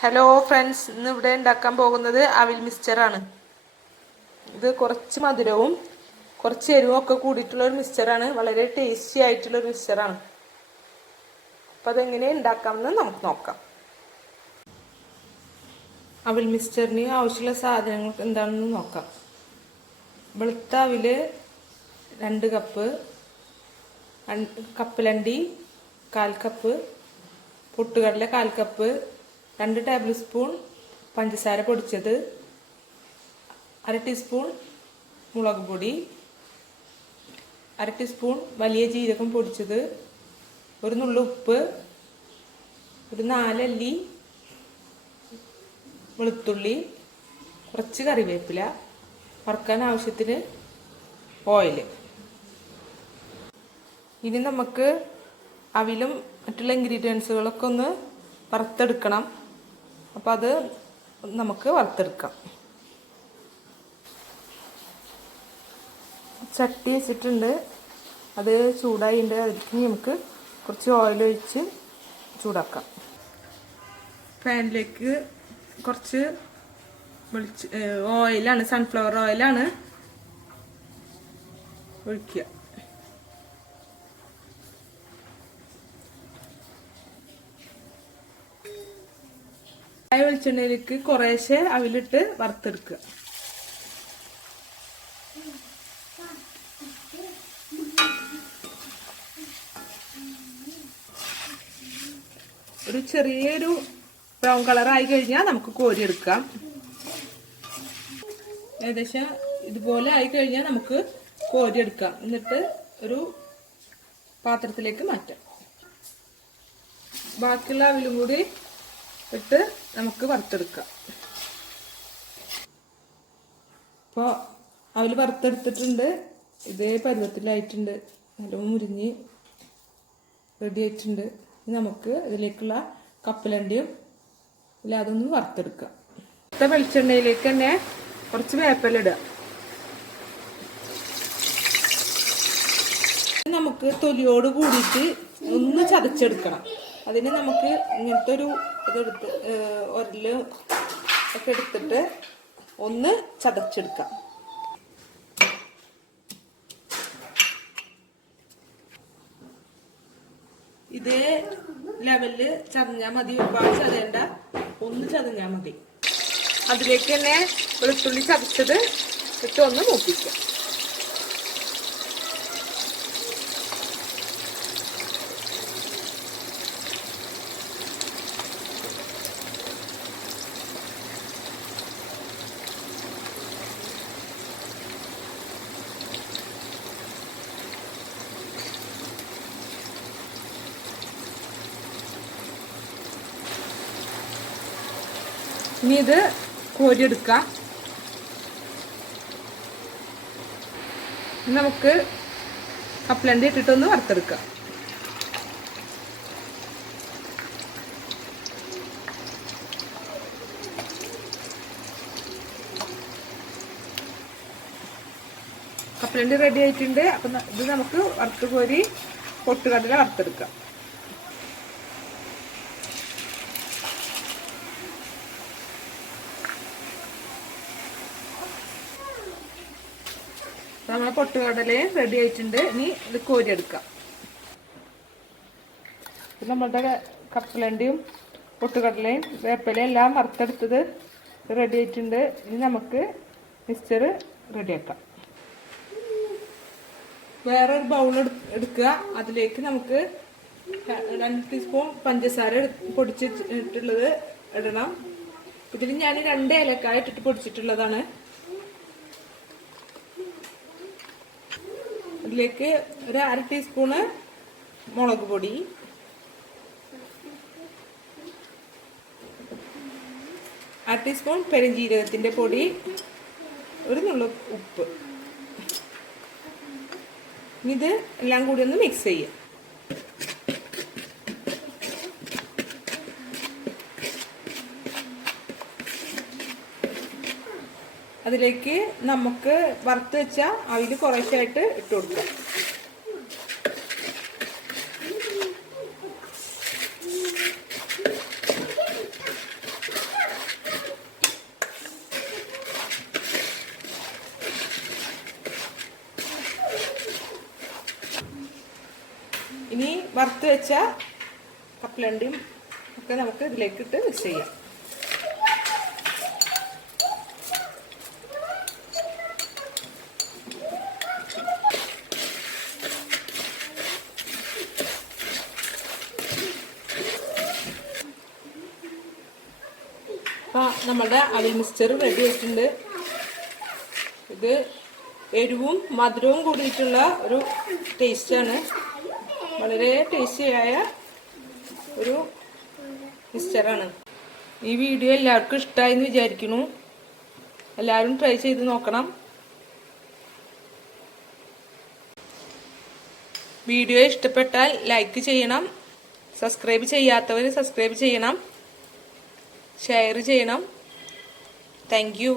Hello friends, ഇന്ന് ഇവിടെ ഉണ്ടാക്കാൻ പോകുന്നത് അവിൽ മിക്സ്ചറാണ്. ഇത് കുറച്ച് മധുരവും കുറച്ച് എരിവും ഒക്കെ കൂടിയിട്ടുള്ള ഒരു മിക്സ്ചറാണ്. വളരെ ടേസ്റ്റി ആയിട്ടുള്ള ഒരു മിക്സ്ചറാണ്. അപ്പം അതെങ്ങനെ ഉണ്ടാക്കാമെന്ന് നമുക്ക് നോക്കാം. അവിൽ മിക്സ്ചറിന് ആവശ്യമുള്ള സാധനങ്ങൾ എന്താണെന്ന് നോക്കാം. വെളുത്ത അവില് 2 കപ്പ്, കപ്പലണ്ടി 1/4 കപ്പ്, പൊട്ടുകടല 1/4 കപ്പ്, 2 ടേബിൾ സ്പൂൺ പഞ്ചസാര പൊടിച്ചത്, 1/2 ടീസ്പൂൺ മുളക് പൊടി, 1/2 ടീസ്പൂൺ വലിയ ജീരകം പൊടിച്ചത്, ഒരു നുള്ളു ഉപ്പ്, ഒരു 4 അല്ലി വെളുത്തുള്ളി, കുറച്ച് കറിവേപ്പില, വറുക്കാൻ ആവശ്യത്തിന് ഓയിൽ. ഇനി നമുക്ക് അവിലും മറ്റുള്ള ഇൻഗ്രീഡിയൻസുകളൊക്കെ ഒന്ന് വറുത്തെടുക്കണം. അപ്പോൾ അത് നമുക്ക് വറുത്തെടുക്കാം. ചട്ടി വെച്ചിട്ടുണ്ട്, അത് ചൂടായിട്ടുണ്ട്. അതിലേക്ക് നമുക്ക് കുറച്ച് ഓയിൽ ഒഴിച്ച് ചൂടാക്കാം. പാനിലേക്ക് കുറച്ച് ഓയിലാണ്, സൺഫ്ലവർ ഓയിലാണ് ഒഴിക്കുക. വെളിച്ചെണ്ണയിലേക്ക് കുറേശ്ശെ അവിലിട്ട് വറുത്തെടുക്കുക. ഒരു ചെറിയൊരു ബ്രൗൺ കളറായി കഴിഞ്ഞാൽ നമുക്ക് കോരിയെടുക്കാം. ഏകദേശം ഇതുപോലെ ആയി കഴിഞ്ഞാൽ നമുക്ക് കോരിയെടുക്കാം. എന്നിട്ട് ഒരു പാത്രത്തിലേക്ക് മാറ്റാം. ബാക്കിയുള്ള അവിലും കൂടി ഇട്ട് നമുക്ക് വറുത്തെടുക്കാം. ഇപ്പോൾ അവിൽ വറുത്തെടുത്തിട്ടുണ്ട്. ഇതേ പരുവത്തിലായിട്ടുണ്ട്, നല്ല മുരിഞ്ഞ് റെഡി ആയിട്ടുണ്ട്. നമുക്ക് ഇതിലേക്കുള്ള കപ്പലണ്ടിയും അതൊന്ന് വറുത്തെടുക്കാം. വെളിച്ചെണ്ണയിലേക്ക് തന്നെ കുറച്ച് വേപ്പില ഇടുക. നമുക്ക് തൊലിയോട് കൂടിയിട്ട് ഒന്ന് ചതച്ചെടുക്കണം. അതിന് നമുക്ക് ഇങ്ങനത്തെ ഒരു ഇതെടുത്ത് ഒരല് ഒക്കെ എടുത്തിട്ട് ഒന്ന് ചതച്ചെടുക്കാം. ഇതേ ലെവലില് ചതഞ്ഞാൽ മതി, ഒരുപാട് ചതയണ്ട, ഒന്ന് ചതഞ്ഞാൽ മതി. അതിലേക്ക് തന്നെ വെളുത്തുള്ളി ചതച്ചത് ഇട്ട് ഒന്ന് മൂപ്പിക്കാം. ഇനി ഇത് കോരിയെടുക്കാം. നമുക്ക് കപ്പലണ്ടി ഇട്ടിട്ടൊന്ന് വറുത്തെടുക്കാം. കപ്പലണ്ടി റെഡി ആയിട്ടുണ്ട്. അപ്പം ഇത് നമുക്ക് വറുത്ത് കോരി പൊട്ടുകടല വറുത്തെടുക്കാം. നമ്മളെ പൊട്ടുകടലയും റെഡി ആയിട്ടുണ്ട്. ഇനി ഇത് കോരിയെടുക്കാം. നമ്മളുടെ കപ്പലണ്ടിയും പൊട്ടുകടലയും വേപ്പിലയും എല്ലാം വറുത്തെടുത്തത് റെഡി ആയിട്ടുണ്ട്. ഇനി നമുക്ക് മിക്സ്ചർ റെഡിയാക്കാം. വേറൊരു ബൗൾ എടുക്കുക. അതിലേക്ക് നമുക്ക് 2 ടീസ്പൂൺ പഞ്ചസാര പൊടിച്ചിട്ടുള്ളത് ഇടണം. ഇതിൽ ഞാൻ 2 ഏലക്കായ ഇട്ടിട്ട് പൊടിച്ചിട്ടുള്ളതാണ്. അതിലേക്ക് ഒരു 1/2 ടീസ്പൂണ് മുളക് പൊടി, 1/2 ടീസ്പൂൺ പെരുംജീരകത്തിൻ്റെ പൊടി, ഒരു നുള്ളു ഉപ്പ്. ഇത് എല്ലാം കൂടി ഒന്ന് മിക്സ് ചെയ്യാം. അതിലേക്ക് നമുക്ക് വറുത്ത് വെച്ച അവിൽ കുറേശ്ശായിട്ട് ഇട്ട് കൊടുക്കാം. വറുത്ത് വെച്ച കപ്പലണ്ടിയും ഒക്കെ നമുക്ക് ഇതിലേക്ക് ഇട്ട് മിക്സ് ചെയ്യാം. അപ്പോൾ നമ്മുടെ അവിൽ മിക്സ്ചർ റെഡി ആയിട്ടുണ്ട്. ഇത് എരിവും മധുരവും കൂടിയിട്ടുള്ള ഒരു ടേസ്റ്റാണ്. വളരെ ടേസ്റ്റിയായ ഒരു മിക്സ്ചറാണ്. ഈ വീഡിയോ എല്ലാവർക്കും ഇഷ്ടമായി എന്ന് വിചാരിക്കുന്നു. എല്ലാവരും ട്രൈ ചെയ്ത് നോക്കണം. വീഡിയോ ഇഷ്ടപ്പെട്ടാൽ ലൈക്ക് ചെയ്യണം. സബ്സ്ക്രൈബ് ചെയ്യാത്തവർ സബ്സ്ക്രൈബ് ചെയ്യണം. ഷെയർ ചെയ്യണം. Thank you.